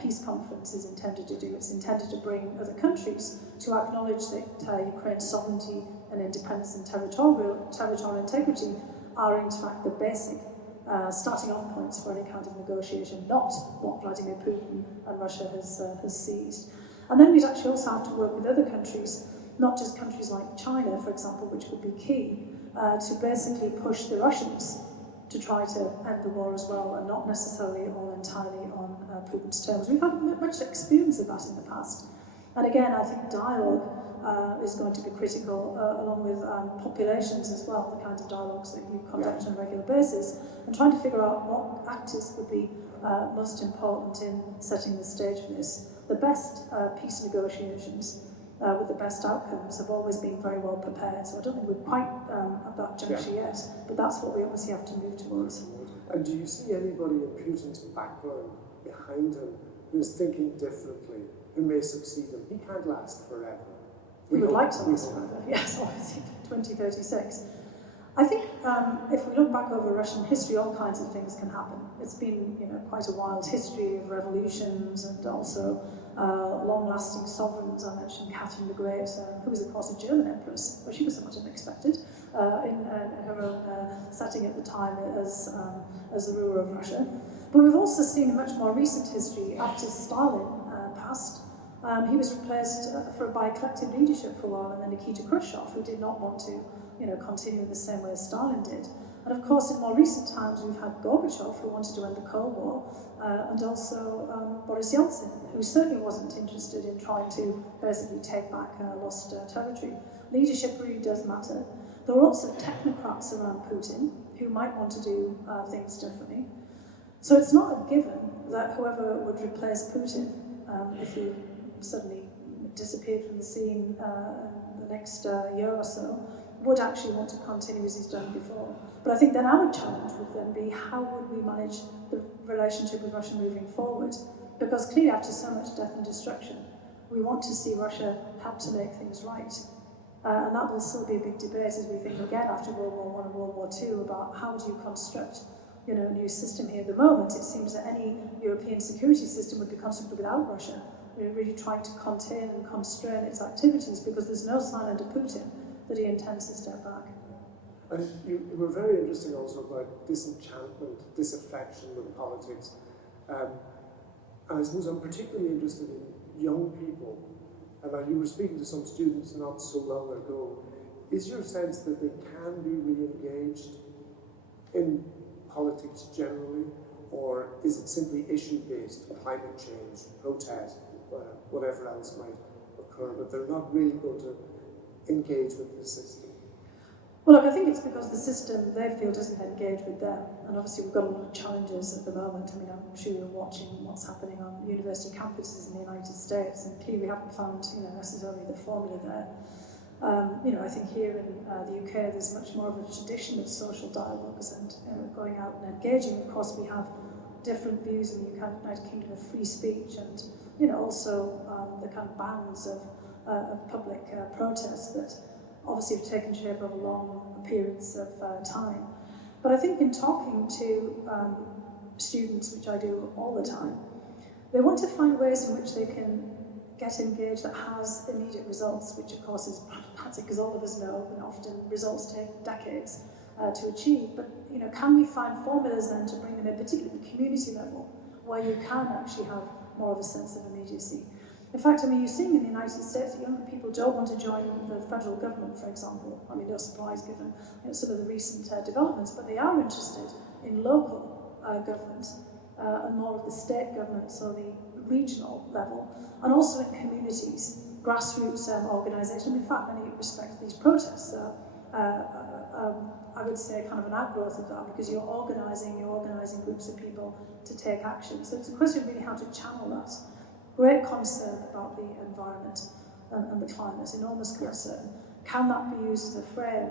peace conference is intended to do. It's intended to bring other countries to acknowledge that Ukraine's sovereignty and independence and territorial integrity are in fact the basic starting off points for any kind of negotiation, not what Vladimir Putin and Russia has seized. And then we'd actually also have to work with other countries, not just countries like China, for example, which would be key, to basically push the Russians to try to end the war as well, and not necessarily all entirely on Putin's terms. We've had much experience of that in the past. And again, I think dialogue is going to be critical, along with populations as well, the kinds of dialogues that you conduct on a regular basis, and trying to figure out what actors would be most important in setting the stage for this. The best peace negotiations with the best outcomes have always been very well prepared, so I don't think we're quite at that juncture yet, but that's what we obviously have to move towards. And do you see anybody in Putin's background behind him who's thinking differently, who may succeed him? He can't last forever. We would like to last forever, yes, obviously, 2036. I think if we look back over Russian history, all kinds of things can happen. It's been quite a wild history of revolutions and also long-lasting sovereigns. I mentioned Catherine the Great, who was of course a German empress, but she was somewhat unexpected in her own setting at the time as the ruler of Russia. But we've also seen a much more recent history after Stalin passed. He was replaced by collective leadership for a while, and then Nikita Khrushchev, who did not want to continue in the same way as Stalin did. And of course, in more recent times, we've had Gorbachev, who wanted to end the Cold War, and also Boris Yeltsin, who certainly wasn't interested in trying to basically take back lost territory. Leadership really does matter. There are lots of technocrats around Putin who might want to do things differently. So it's not a given that whoever would replace Putin, if he suddenly disappeared from the scene the next year or so, would actually want to continue as he's done before. But I think then our challenge would then be, how would we manage the relationship with Russia moving forward? Because clearly after so much death and destruction, we want to see Russia help to make things right. And that will still be a big debate as we think again after World War I and World War II about how do you construct a new system here. At the moment, it seems that any European security system would be constructed without Russia. We're really trying to contain and constrain its activities because there's no sign under Putin that he intends to step back. And you were very interesting also about disenchantment, disaffection with politics. And I suppose I'm particularly interested in young people. And you were speaking to some students not so long ago. Is your sense that they can be re-engaged in politics generally, or is it simply issue-based, climate change, protest, whatever else might occur, but they're not really going to engage with the system? Well, look, I think it's because the system, they feel, doesn't engage with them. And obviously we've got a lot of challenges at the moment. I mean, I'm sure you're watching what's happening on university campuses in the United States, and clearly we haven't found, necessarily the formula there. I think here in the UK there's much more of a tradition of social dialogues and going out and engaging. Of course, we have different views in the United Kingdom of free speech and, also the kind of bounds of public protests that obviously have taken shape over long periods of time. But I think in talking to students, which I do all the time, they want to find ways in which they can get engaged that has immediate results, which of course is problematic, because all of us know that often results take decades to achieve. But can we find formulas then to bring them in, particularly at the community level, where you can actually have more of a sense of immediacy? In fact, you're seeing in the United States that younger people don't want to join the federal government, for example. No surprise given some of the recent developments, but they are interested in local government and more of the state government, so the regional level, and also in communities, grassroots organisations. In fact, in many respects, these protests are, I would say, kind of an outgrowth of that, because you're organising groups of people to take action. So it's a question of really how to channel that. Great concern about the environment and the climate, enormous concern. Can that be used as a frame?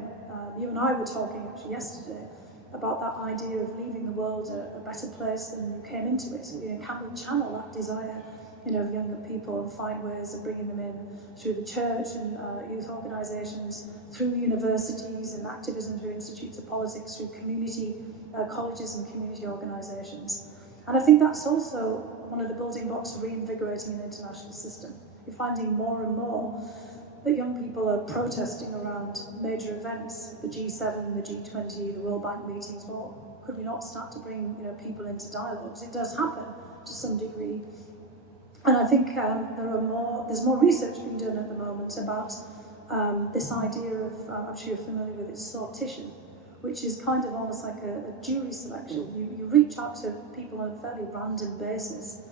You and I were talking actually yesterday about that idea of leaving the world a better place than you came into it. Can we channel that desire of younger people and find ways of bringing them in through the church and youth organisations, through universities and activism through institutes of politics, through community colleges and community organisations. And I think that's also one of the building blocks of reinvigorating an international system. You're finding more and more that young people are protesting around major events, the G7, the G20, the World Bank meetings. Well, could we not start to bring people into dialogues? It does happen to some degree. And I think there's more research being done at the moment about this idea of, I'm sure you're familiar with it, sortition, which is kind of almost like a jury selection. You reach out to people on a fairly random basis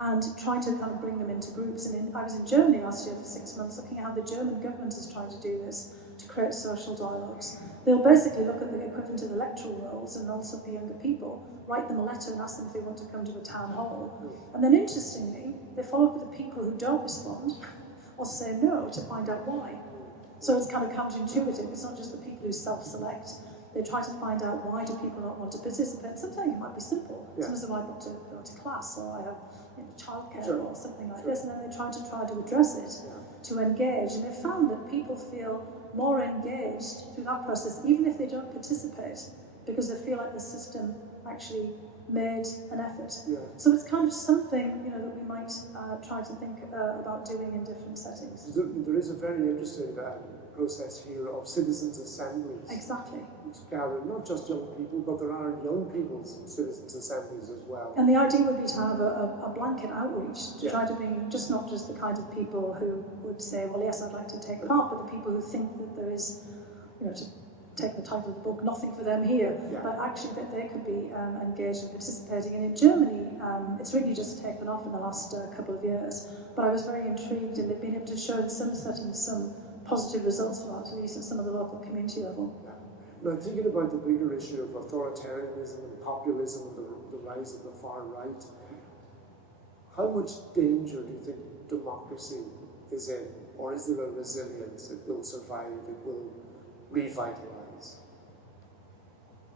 and try to kind of bring them into groups. And I was in Germany last year for 6 months looking at how the German government is trying to do this, to create social dialogues. They'll basically look at the equivalent of the electoral rolls and also for younger people, write them a letter and ask them if they want to come to a town hall. And then interestingly, they follow up with the people who don't respond or say no to find out why. So it's kind of counterintuitive. It's not just the people who self-select. They try to find out why do people not want to participate. Sometimes it might be simple. Sometimes they might want to go to class, or I have childcare or something like this, and then they try to address it, to engage. And they found that people feel more engaged through that process, even if they don't participate, because they feel like the system actually made an effort. So it's kind of something that we might try to think about doing in different settings. There is a very interesting process here of citizens' assemblies. Exactly. To gather not just young people, but there are young people's citizens' assemblies as well. And the idea would be to have a blanket outreach to try to bring not just the kind of people who would say, well, yes, I'd like to take part, but the people who think that there is, to take the title of the book, nothing for them here, but actually that they could be engaged and participating. And in Germany, it's really just taken off in the last couple of years, but I was very intrigued, and they've been able to show in some settings some positive results for that, at least at some of the local community level. Now, thinking about the bigger issue of authoritarianism and populism and the rise of the far right, how much danger do you think democracy is in? Or is there a resilience? It will survive, it will revitalise?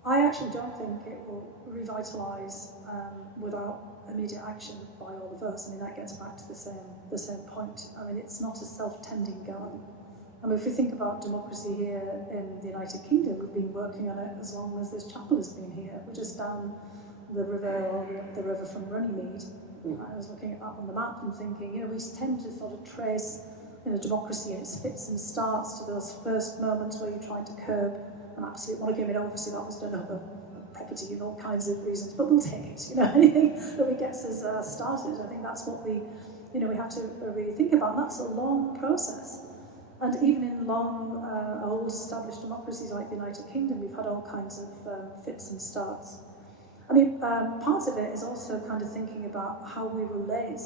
I actually don't think it will revitalise without immediate action by all of us. That gets back to the same point. It's not a self-tending garden. If we think about democracy here in the United Kingdom, we've been working on it as long as this chapel has been here. We're just down the river, or the river from Runnymede. I was looking at that on the map and thinking, we tend to sort of trace democracy in its fits and starts to those first moments where you tried to curb an absolute monarchy. Obviously that was done over property and all kinds of reasons, but we'll take it. Anything that gets us started. I think that's what we have to really think about. And that's a long process. And even in long, old established democracies like the United Kingdom, we've had all kinds of fits and starts. Part of it is also kind of thinking about how we relate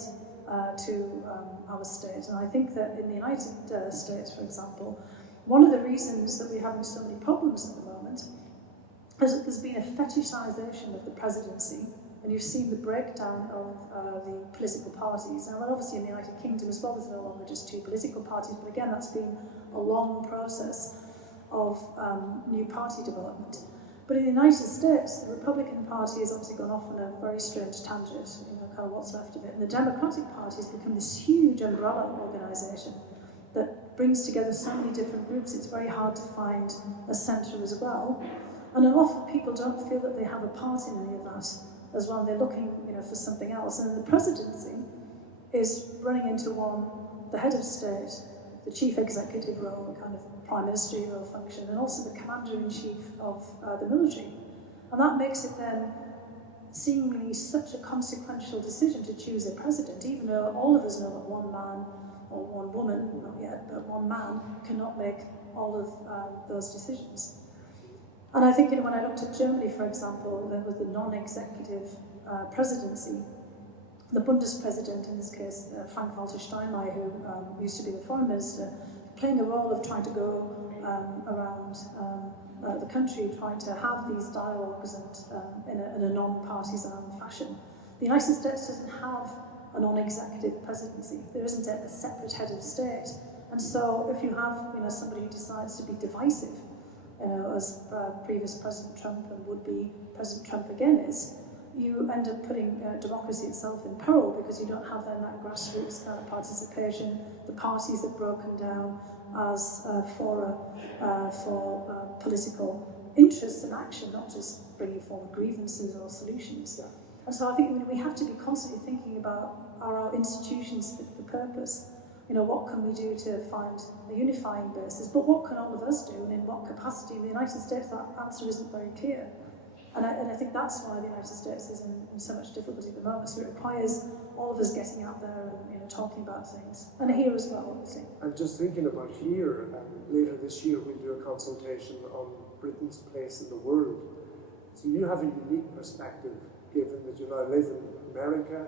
to our state. And I think that in the United States, for example, one of the reasons that we're having so many problems at the moment is that there's been a fetishisation of the presidency. And you've seen the breakdown of the political parties. And obviously in the United Kingdom as well, there's no longer just two political parties, but again, that's been a long process of new party development. But in the United States, the Republican Party has obviously gone off on a very strange tangent, kind of what's left of it. And the Democratic Party has become this huge umbrella organisation that brings together so many different groups. It's very hard to find a centre as well. And an awful people don't feel that they have a part in any of that as well. They're looking, for something else. And the presidency is running into the head of state, the chief executive role, the kind of prime ministerial function, and also the commander-in-chief of the military. And that makes it then seemingly such a consequential decision to choose a president, even though all of us know that one man, or one woman, not yet, but one man cannot make all of those decisions. And I think, when I looked at Germany, for example, there was the non-executive presidency. The Bundespräsident, in this case, Frank-Walter Steinmeier, who used to be the foreign minister, playing a role of trying to go around the country, trying to have these dialogues and in a non-partisan fashion. The United States doesn't have a non-executive presidency. There isn't a separate head of state. And so if you have somebody who decides to be divisive, as previous President Trump and would-be President Trump again is, you end up putting democracy itself in peril, because you don't have then that grassroots kind of participation. The parties are broken down as fora for political interests and action, not just bringing forward grievances or solutions. And so I think we have to be constantly thinking about, are our institutions fit for purpose? What can we do to find a unifying basis? But what can all of us do, and in what capacity? In the United States, that answer isn't very clear. And I think that's why the United States is in so much difficulty at the moment. So it requires all of us getting out there and talking about things. And here as well, obviously. I'm just thinking about here, later this year we'll do a consultation on Britain's place in the world. So you have a unique perspective, given that you now live in America,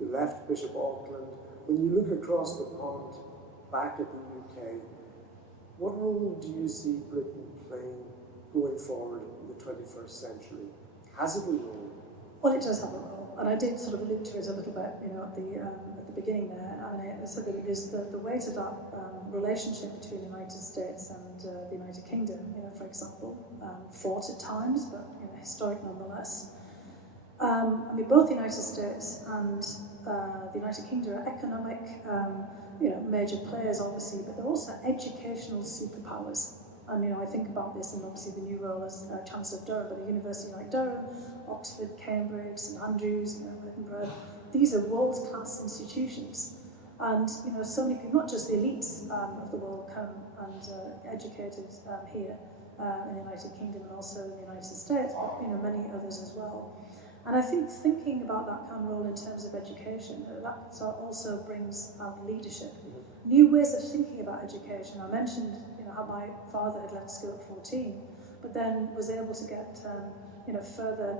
you left Bishop Auckland. When you look across the pond, back at the UK, what role do you see Britain playing going forward in the 21st century? Has it a role? Well, it does have a role, and I did sort of allude to it a little bit, at the beginning there. I mean, I said that it is the weight of that relationship between the United States and the United Kingdom. For example, fraught at times, but historic nonetheless. I mean, both the United States and the United Kingdom are economic, major players, obviously, but they're also educational superpowers. And I think about this, and obviously the new role as Chancellor of Durham, but a university like Durham, Oxford, Cambridge, St Andrews, Edinburgh, these are world-class institutions. And so many people, not just the elites of the world, come and educated here in the United Kingdom and also in the United States, but many others as well. And I think thinking about that kind of role in terms of education, that also brings out leadership. New ways of thinking about education. I mentioned how my father had left school at 14, but then was able to get further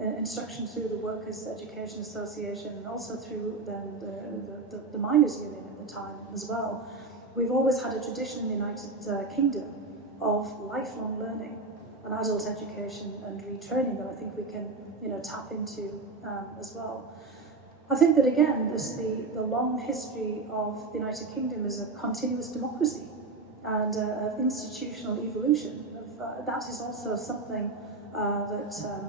instruction through the Workers' Education Association, and also through then the Miners' Union at the time as well. We've always had a tradition in the United Kingdom of lifelong learning and adult education and retraining that I think we can tap into as well. I think that again, the long history of the United Kingdom is a continuous democracy and of institutional evolution. That is also something that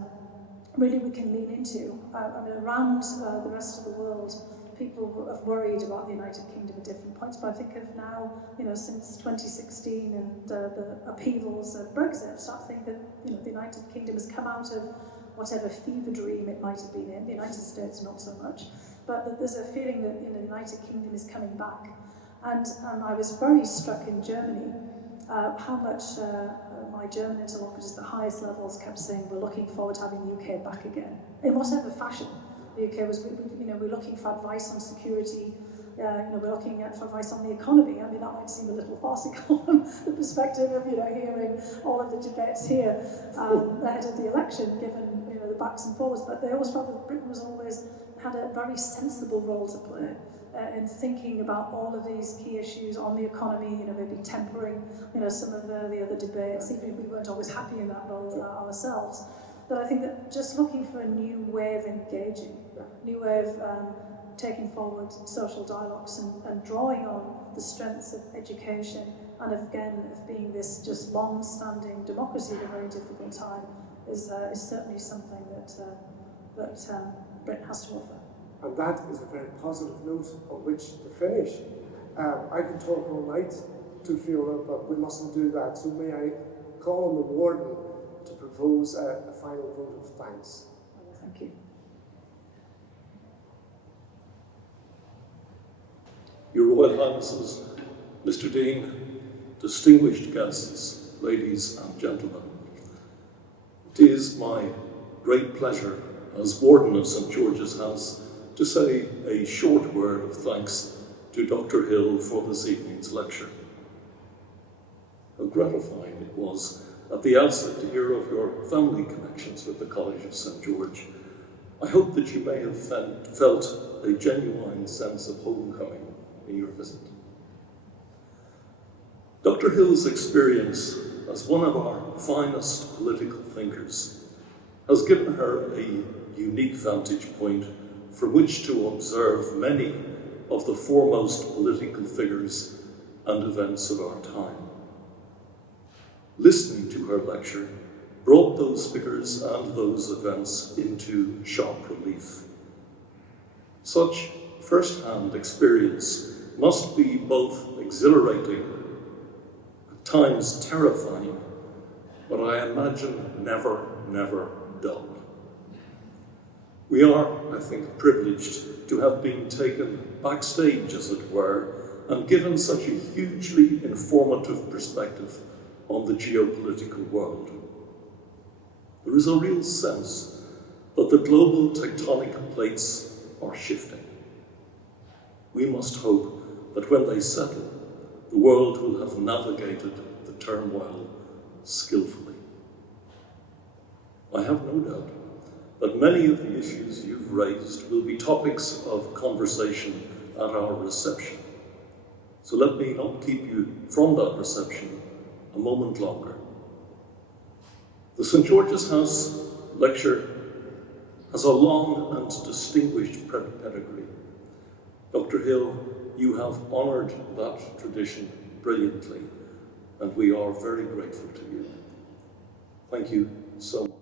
really we can lean into. I mean, around the rest of the world, people have worried about the United Kingdom at different points, but I think of now, since 2016 and the upheavals of Brexit, I start to think that the United Kingdom has come out of whatever fever dream it might have been in. The United States not so much, but that there's a feeling that the United Kingdom is coming back. And I was very struck in Germany how much my German interlocutors at the highest levels kept saying, we're looking forward to having the UK back again, in whatever fashion. The UK was, we're looking for advice on security, we're looking for advice on the economy. I mean, that might seem a little farcical from the perspective of, hearing all of the debates here ahead of the election, given, the backs and forwards, but they always felt that Britain had a very sensible role to play in thinking about all of these key issues on the economy, maybe tempering, some of the other debates, even if we weren't always happy in that role ourselves. But I think that just looking for a new way of engaging, new way of taking forward social dialogues and drawing on the strengths of education and of being this just long-standing democracy at a very difficult time is certainly something that Britain has to offer. And that is a very positive note on which to finish. I could talk all night to Fiona, but we mustn't do that. So may I call on the warden to propose a final vote of thanks. Thank you. Your Royal Highnesses, Mr. Dean, distinguished guests, ladies and gentlemen, it is my great pleasure as Warden of St. George's House to say a short word of thanks to Dr. Hill for this evening's lecture. How gratifying it was at the outset to hear of your family connections with the College of St. George. I hope that you may have felt a genuine sense of homecoming in your visit. Dr. Hill's experience as one of our finest political thinkers has given her a unique vantage point from which to observe many of the foremost political figures and events of our time. Listening to her lecture brought those figures and those events into sharp relief. Such first-hand experience must be both exhilarating, at times terrifying, but I imagine never, never dull. We are, I think, privileged to have been taken backstage, as it were, and given such a hugely informative perspective on the geopolitical world. There is a real sense that the global tectonic plates are shifting. We must hope that when they settle, the world will have navigated the turmoil skillfully. I have no doubt that many of the issues you've raised will be topics of conversation at our reception. So let me not keep you from that reception a moment longer. The St. George's House lecture has a long and distinguished pedigree. Dr. Hill, you have honoured that tradition brilliantly, and we are very grateful to you. Thank you so much.